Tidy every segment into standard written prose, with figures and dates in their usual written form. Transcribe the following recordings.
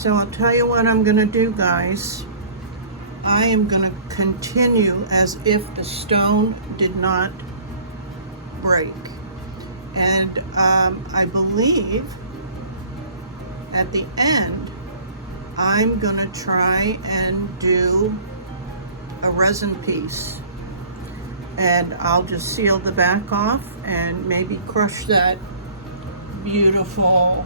So I'll tell you what I'm gonna do, guys. I am going to continue as if the stone did not break. And I believe at the end, I'm going to try and do a resin piece. And I'll just seal the back off and maybe crush that beautiful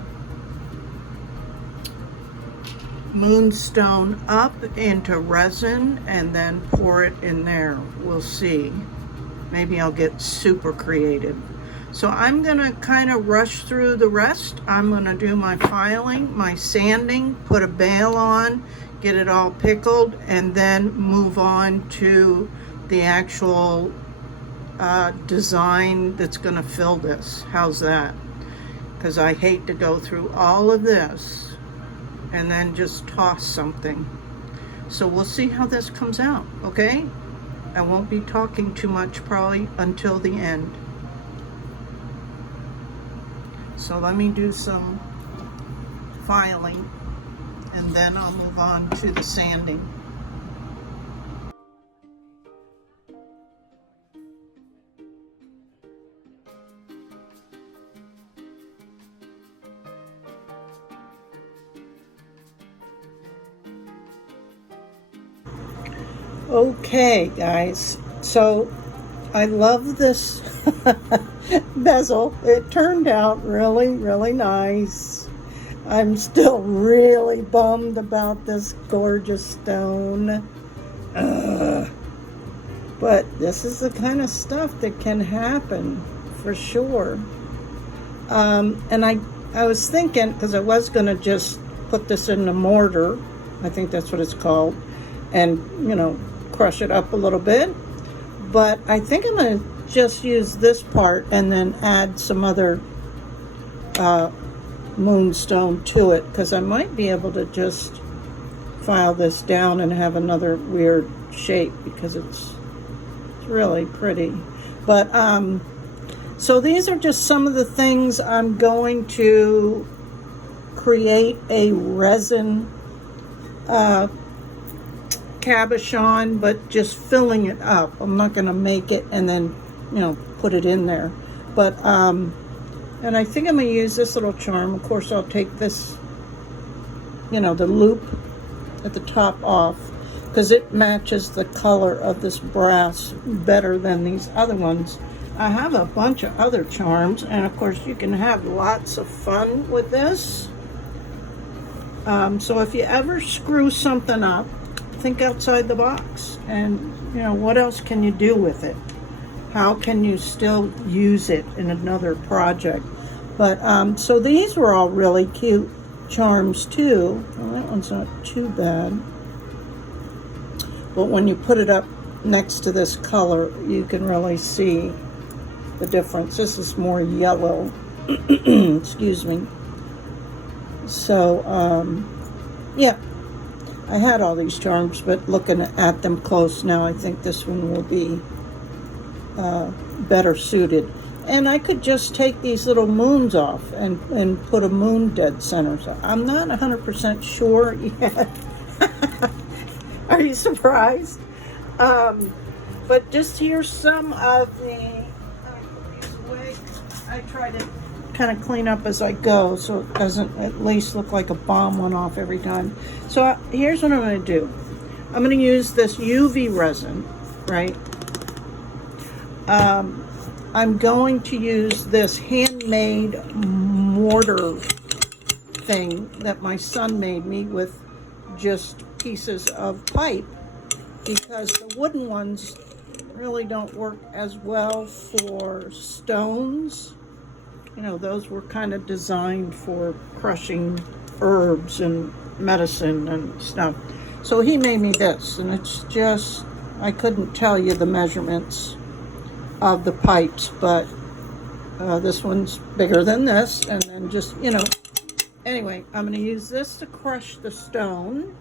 Moonstone up into resin and then pour it in there. We'll see. Maybe I'll get super creative. So I'm gonna kind of rush through the rest. I'm gonna do my filing, my sanding, put a bail on, get it all pickled, and then move on to the actual design that's gonna fill this. How's that? Because I hate to go through all of this and then just toss something. So we'll see how this comes out, okay? I won't be talking too much probably until the end. So let me do some filing and then I'll move on to the sanding. Okay, guys, so I love this bezel. It turned out really, really nice. I'm still really bummed about this gorgeous stone. But this is the kind of stuff that can happen for sure. And I was thinking, because I was going to just put this in the mortar, I think that's what it's called, and, you know, crush it up a little bit. But I think I'm going to just use this part and then add some other Moonstone to it, because I might be able to just file this down and have another weird shape, because it's really pretty. But so these are just some of the things I'm going to create a resin cabochon, but just filling it up. I'm not going to make it and then, you know, put it in there. But and I think I'm going to use this little charm. Of course, I'll take this, you know, the loop at the top off, because it matches the color of this brass better than these other ones. I have a bunch of other charms, and of course you can have lots of fun with this. So if you ever screw something up, think outside the box, and you know, what else can you do with it? How can you still use it in another project? But so these were all really cute charms too. Well, that one's not too bad, but when you put it up next to this color, you can really see the difference. This is more yellow. Excuse me. So yeah, I had all these charms, but looking at them close now, I think this one will be better suited. And I could just take these little moons off and put a moon dead center. So I'm not 100% sure yet. Are you surprised? But just here's some of the, I try to kind of clean up as I go, so it doesn't at least look like a bomb went off every time. So here's what I'm going to do. I'm going to use this UV resin, right? I'm going to use this handmade mortar thing that my son made me with just pieces of pipe, because the wooden ones really don't work as well for stones. You know, those were kind of designed for crushing herbs and medicine and stuff. So he made me this, and it's just, I couldn't tell you the measurements of the pipes, but this one's bigger than this, and then just, you know, anyway, I'm going to use this to crush the stone.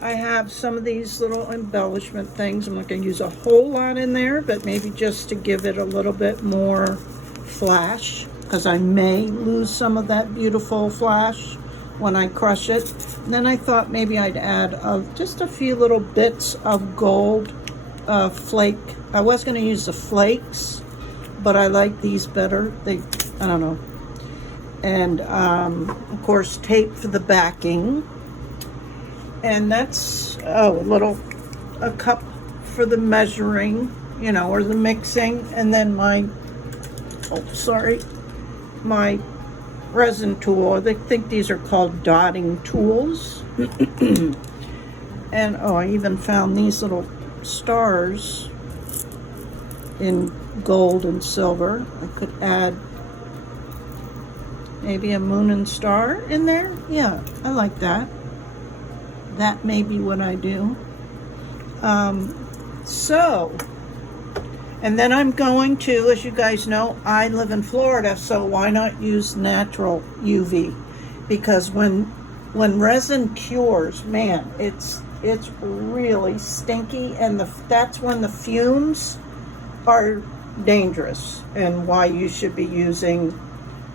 I have some of these little embellishment things. I'm not going to use a whole lot in there, but maybe just to give it a little bit more flash, because I may lose some of that beautiful flash when I crush it. And then I thought maybe I'd add just a few little bits of gold flake. I was going to use the flakes, but I like these better. I don't know. And of course, tape for the backing. And that's a cup for the measuring, or the mixing. And then my resin tool. I think these are called dotting tools. And I even found these little stars in gold and silver. I could add maybe a moon and star in there. Yeah, I like that. That may be what I do. And then I'm going to, as you guys know, I live in Florida, so why not use natural UV? Because when resin cures, man, it's really stinky, and that's when the fumes are dangerous, and why you should be using,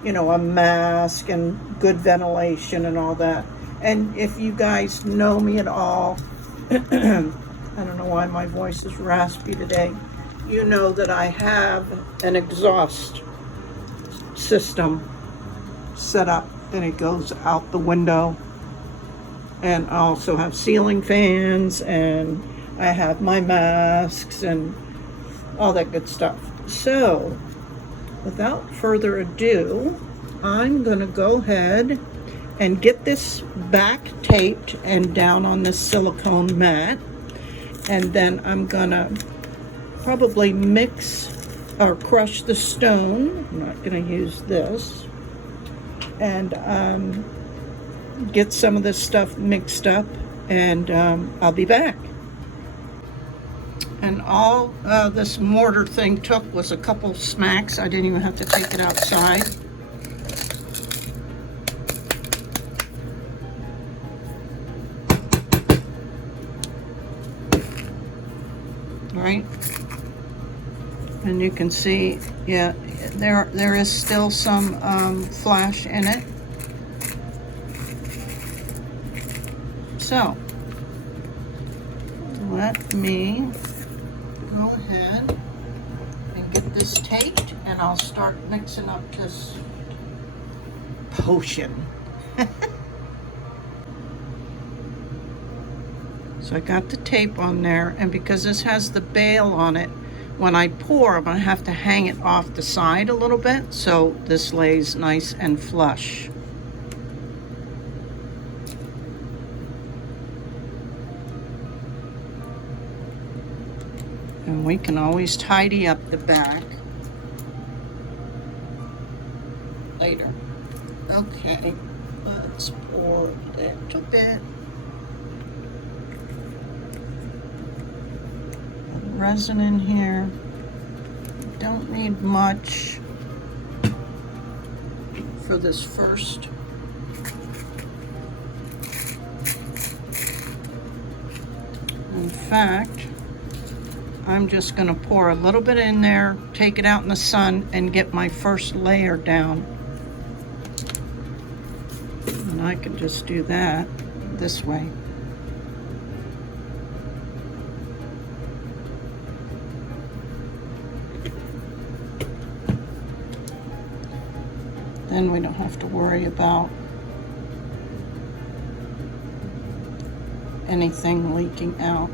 a mask and good ventilation and all that. And if you guys know me at all, I don't know why my voice is raspy today. You know that I have an exhaust system set up, and it goes out the window. And I also have ceiling fans, and I have my masks and all that good stuff. So, without further ado, I'm going to go ahead and get this back taped and down on this silicone mat. And then I'm going to probably mix or crush the stone. I'm not going to use this. And get some of this stuff mixed up, and I'll be back. And all this mortar thing took was a couple smacks. I didn't even have to take it outside. Right? And you can see, yeah, there is still some flash in it. So, let me go ahead and get this taped, and I'll start mixing up this potion. So I got the tape on there, and because this has the bail on it, when I pour, I'm going to have to hang it off the side a little bit so this lays nice and flush. And we can always tidy up the back later. Okay, let's pour a little bit. Resin in here. Don't need much for this first. In fact, I'm just going to pour a little bit in there, take it out in the sun, and get my first layer down. And I can just do that this way. Then we don't have to worry about anything leaking out.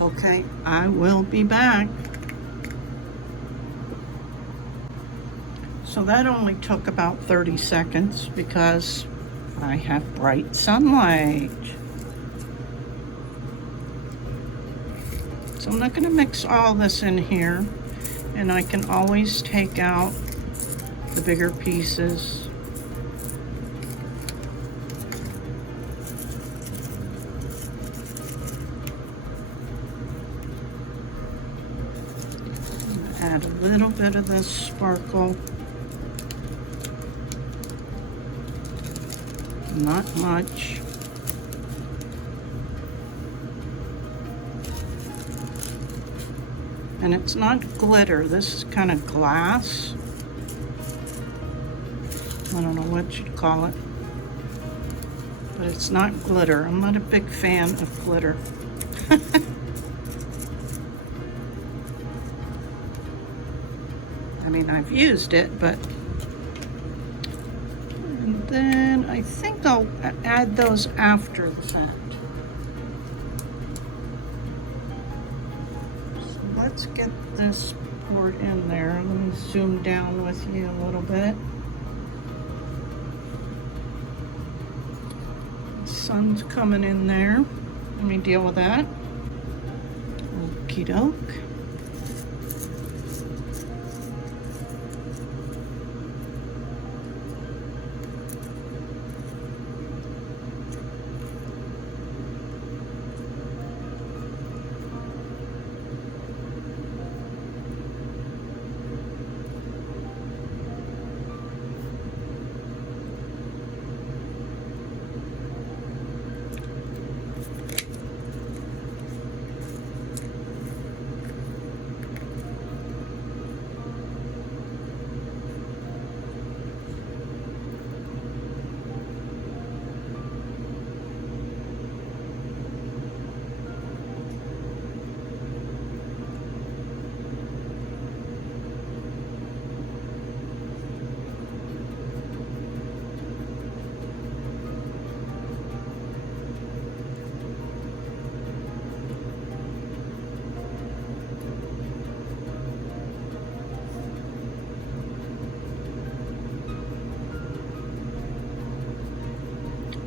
Okay, I will be back. So that only took about 30 seconds because I have bright sunlight. So I'm not going to mix all this in here, and I can always take out the bigger pieces. add a little bit of this sparkle. Not much. And it's not glitter, this is kind of glass. I don't know what you'd call it. But it's not glitter. I'm not a big fan of glitter. I mean, I've used it, but... And then I think I'll add those after the fact. So let's get this poured in there. Let me zoom down with you a little bit. The sun's coming in there. Let me deal with that. Okie doke.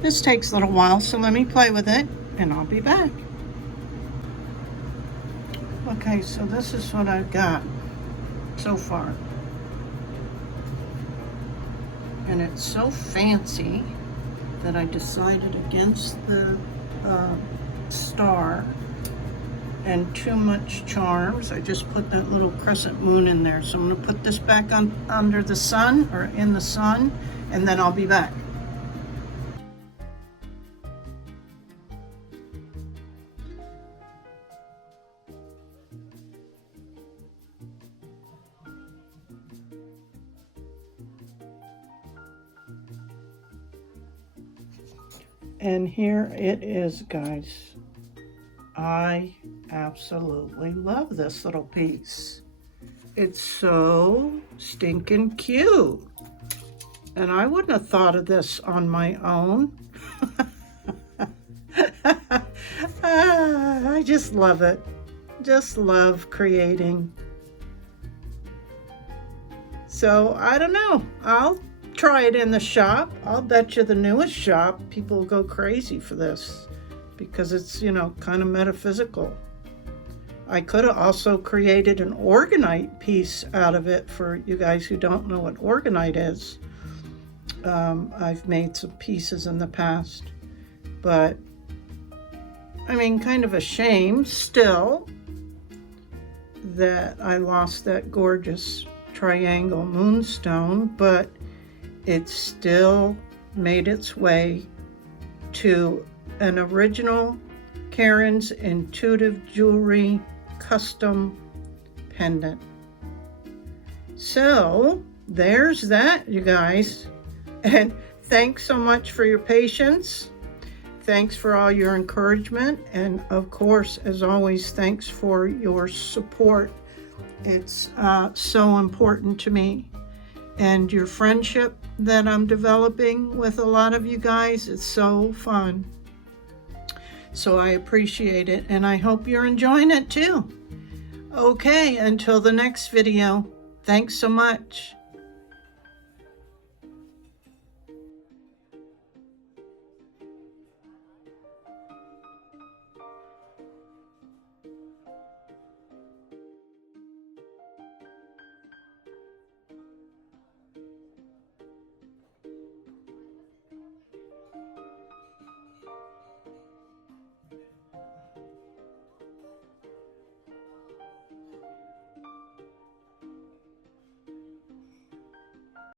This takes a little while, so let me play with it and I'll be back. Okay, so this is what I've got so far. And it's so fancy that I decided against the star and too much charms. I just put that little crescent moon in there. So I'm gonna put this back on under the sun, or in the sun, and then I'll be back. And here it is, guys. I absolutely love this little piece. It's so stinking cute. And I wouldn't have thought of this on my own. I just love it. Just love creating. So I don't know. I'll try it in the shop. I'll bet you the newest shop, people will go crazy for this because it's, you know, kind of metaphysical. I could have also created an orgonite piece out of it for you guys who don't know what orgonite is. I've made some pieces in the past, but I mean, kind of a shame still that I lost that gorgeous triangle moonstone, but it still made its way to an original Karen's Intuitive Jewelry custom pendant. So there's that, you guys. And thanks so much for your patience. Thanks for all your encouragement. And of course, as always, thanks for your support. It's so important to me. And your friendship that I'm developing with a lot of you guys, it's so fun. So I appreciate it, and I hope you're enjoying it too. Okay, until the next video, thanks so much.